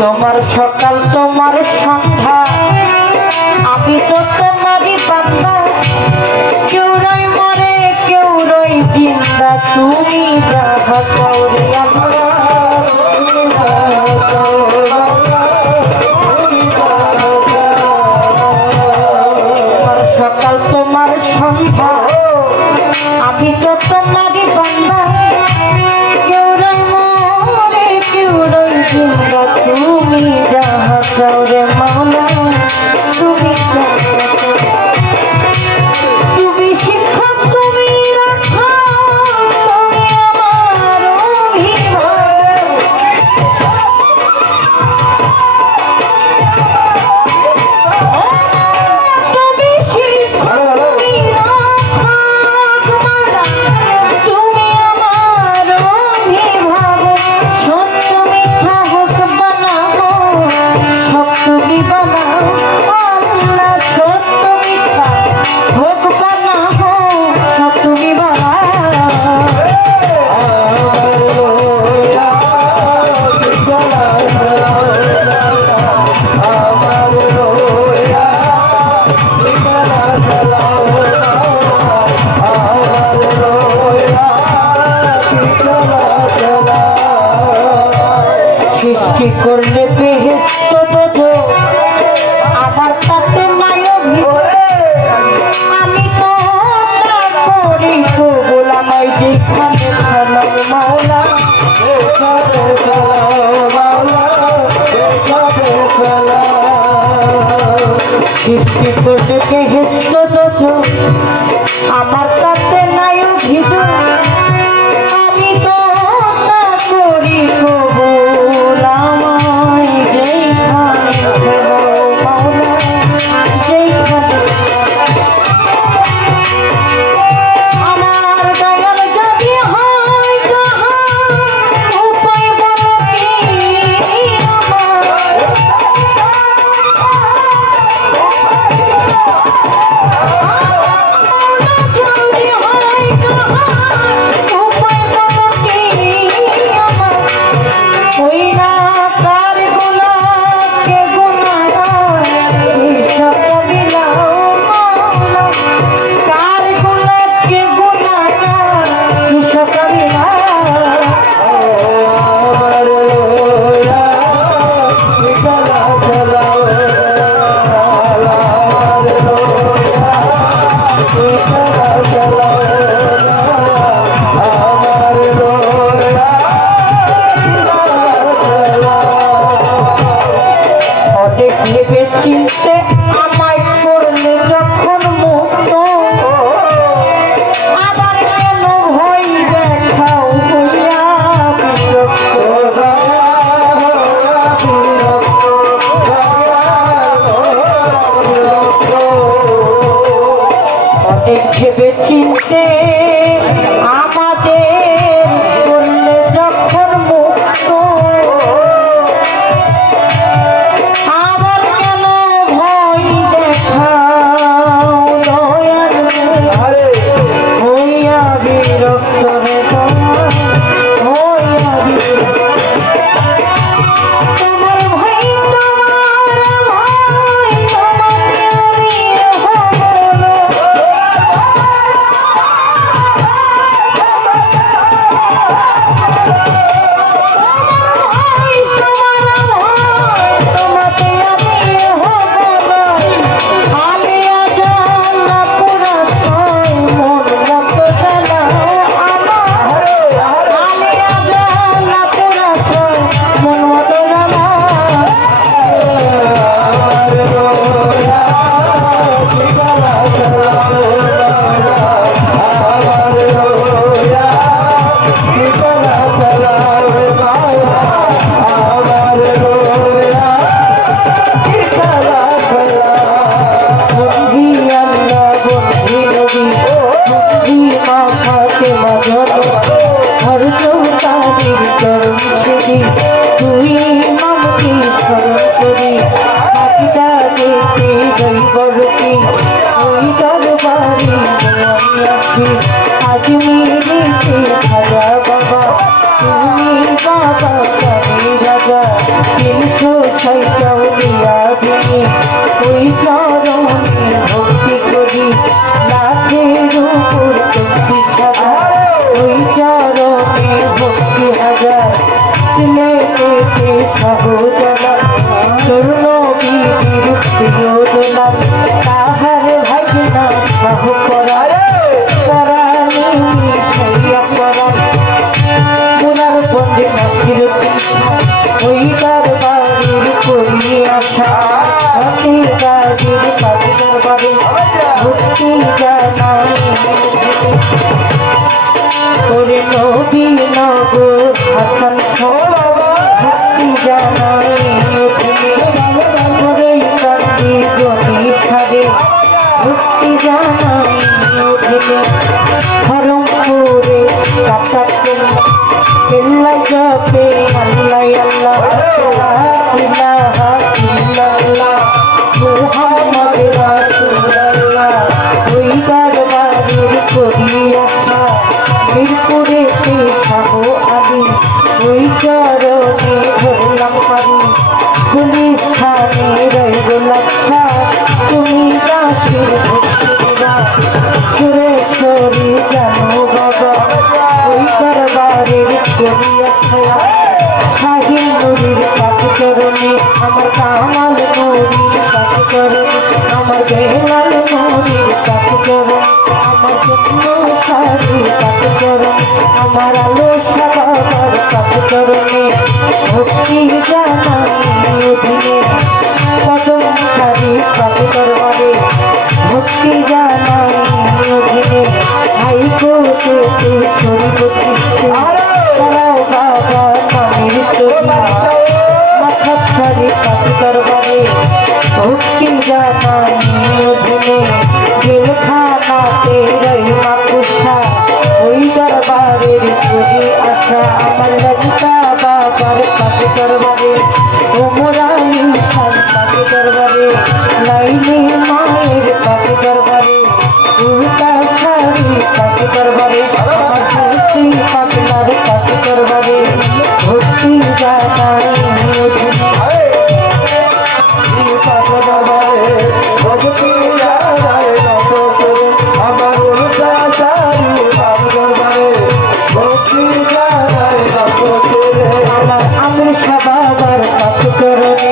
তোমার সকাল তোমার সন্ধ্যা আমি তো তোমারই বান্দা কেউ রই মরে কেউ রই জিন্দা তুমি যাহা চাওরে তোমার সকাল তোমার সন্ধ্যা আমি তো তোমারই বান্দা কেউ রই মরে কেউ রই জিন্দা তুমি যাহা চাওরে মাওলা তুমি তুমি শিক্ষক তুমি রাখা তুমি আমার তুমি শিক্ষক তুমি রাখা তুমি আমার অভিভাবক সত্য মিথ্যা হোক বানাবো সব তুমি বানাও আল্লাহ সত্য মিথ্যা হোক বানাবো সব তুমি বানাও সৃষ্টি করলে বেহেশত দোজখ আমার তাতে নাই আমি তো তা করি কবুল আমায় যেখানে ফেলাও মাওলা সৃষ্টি করলে বেহেশত দোজখ আমার তাতে নাই অভিযোগ আমি তো তা করি কবুল আমায় যেখানে ফেলাও মাওলা যেখানে আমার দয়াল যদি হয় যাহা উপায় বলো কি যদি হয় যাহা উপায় বলো কি ওই না তার গুণা কে গুণা হিসাব বিলাও মাওলা কার গুণা কে গুণা হিসাব বিলাও অনেক ভেবে চিনতে আমায় করলে যখন মুক্ত আবার কেন ভয় দেখাও হইয়া বিরক্ত অনেক ভেবে চিনতে আমাদের করলে যখন মুক্ত আবার কেন ভয় দেখাও দয়াল হইয়া বিরক্ত রে হইয়া তোমার ভাই তোমার ভাই তোমাকে আমি হবো আছি আজ মিলিতে খাজা বাবা তুমি বাবা কবি রাজা 360 দিয়া দিনে ওই চরণে ভক্তি করি লাখের উপর তুমি সাজা ওই চরণে ভক্তি হাজার সিলেটেতে সহজলা তরুণ বীর প্রিয়জলা তাহার ভাগনা সহ করার পরাণী সেইয়া করার পুনার পঞ্জে নাসির ওই দরবারের করি আশা হাতে গাজীর পাতি দরবারে ভক্তি জানাই ওরে নবী নগর হাসান ভক্তি জানাই ওরে কান্দি গনি সারে ভক্তি জানাই হরমপুরে কাটাতে কেল্লা যাবে আল্লাহ আল্লাহ ইলাহা ইল্লাল্লাহ মুহাম্মদ রাসূলুল্লাহ ওই দরবারের করি আশা মিরপুরেতে শাহ আলী ওই চরণে ধরলাম পারি পুলিশ থানে রইল লাক্ষা তুমি দাসের ভক্তিরা সুরেশ্বরী জানো বাবা ওই দরবারের করি আশা শাহিন নুরির পাখি চরণে আমার কামাল নুরির পাখি চরণে আমার বেলাল নুরির পাখি চরণে আমার যত্ন সারি পাখি চরণে আমার আলো সাবার পাখি চরণে ভক্তি জানাই অধীনে কদম সারি পাখি দরবারে ভক্তি জানাই অধীনে হাইকোর্টেতে শরীবতী তারাও বাবা নামের মাথা সারি পাখি দরবারে ভক্তি জানাই অধীনে জেলখানাতে রহিমা কুষা ওই দরবারের করি আশা আমার ললিতা বাবার পাখি দরবারে ওমরানি শান পাখি দরবারে লাইলি মায়ের পাখি দরবারে উল্টা শাড়ি পাখি দরবারে আমার ভক্তি পাগলার পাখি দরবারে ভক্তি জানাই ভক্তি জানাই আমার উল্টা শাড়ি পাখি দরবারে ভক্তি জানাই আমার আমির বাবার পাখি চরণে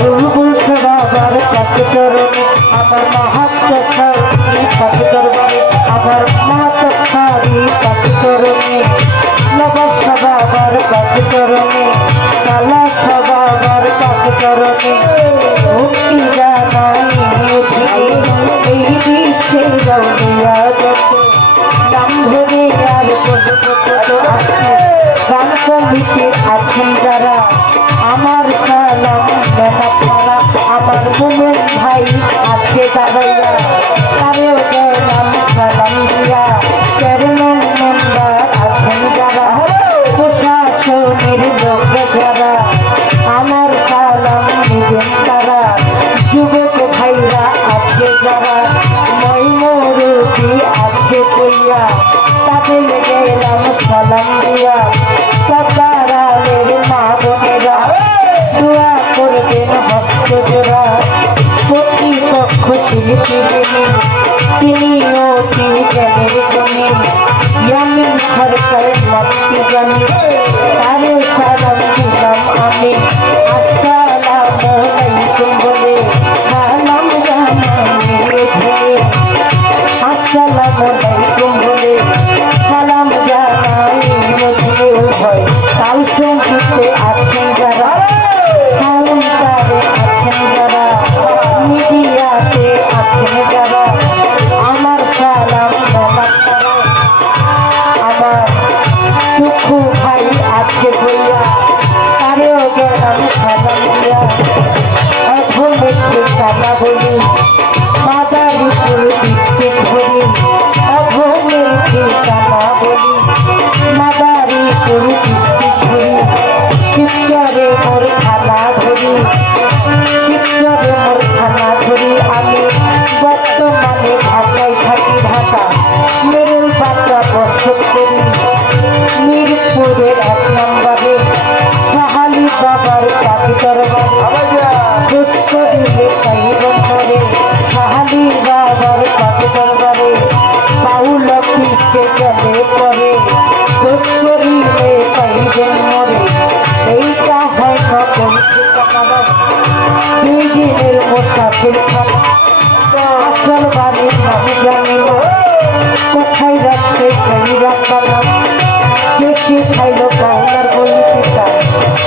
বুলবুল বাবার পাখি চরণে আমার মাহাত্মা সারি পাখি দরবারে আমার মাহাত্মা সারি পাখি চরণে নবাব বাবার পাখি চরণে কালা বাবার পাখি চরণে ভক্তি জানাই এই বিশ্বের রৌনিয়া যত নাম ধরে আর কত কত আসে গান কমিটি আছেন যারা আমার সালাম নেতারা আমার মোমেন ভাই আছে দাঁড়াইয়া তারেও গেলাম সালাম দিয়া চেয়ারম্যান মেম্বার আছেন যারা প্রশাসনের লোক যারা আমার সালাম নিবেন তারা যুবক ভাইরা আছে যারা ময়ূরী আছে কইয়া তাদের গেলাম সালাম দিয়া সকালের মা বোনেরা দোয়া করবেন হস্ত জোড়া প্রতিপক্ষ শিল্পী তিনি অতি জ্ঞানের গুণী ইয়ামিন সরকার মাতৃ জানি তারে সালাম দিলাম আমি আসসালামু আলাইকুম বলে সালাম জানাই আসসালামু আলাইকুম বলে সালাম জানাই উভয় তাল সঙ্গীতে আছেন যারা সাউন্ডারে আছেন যারা মিডিয়াতে আছেন যারা আমার সালাম আমার দুঃখ ভাই আছে বইয়া তারেও গেলাম সালাম রসের খানা আসল বাড়ির নাম জানি না কোথায় রাখছে সেই রাখানা যে সে খাইল পাওনার বলি পিতা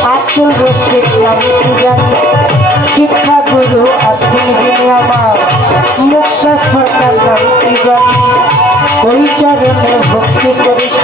আব্দুল রশিদ নাম কি জানি শিক্ষা গুরু আছেন যিনি আমার মুক্তা সরকার নাম কি জানি ওই চরণে ভক্তি করিস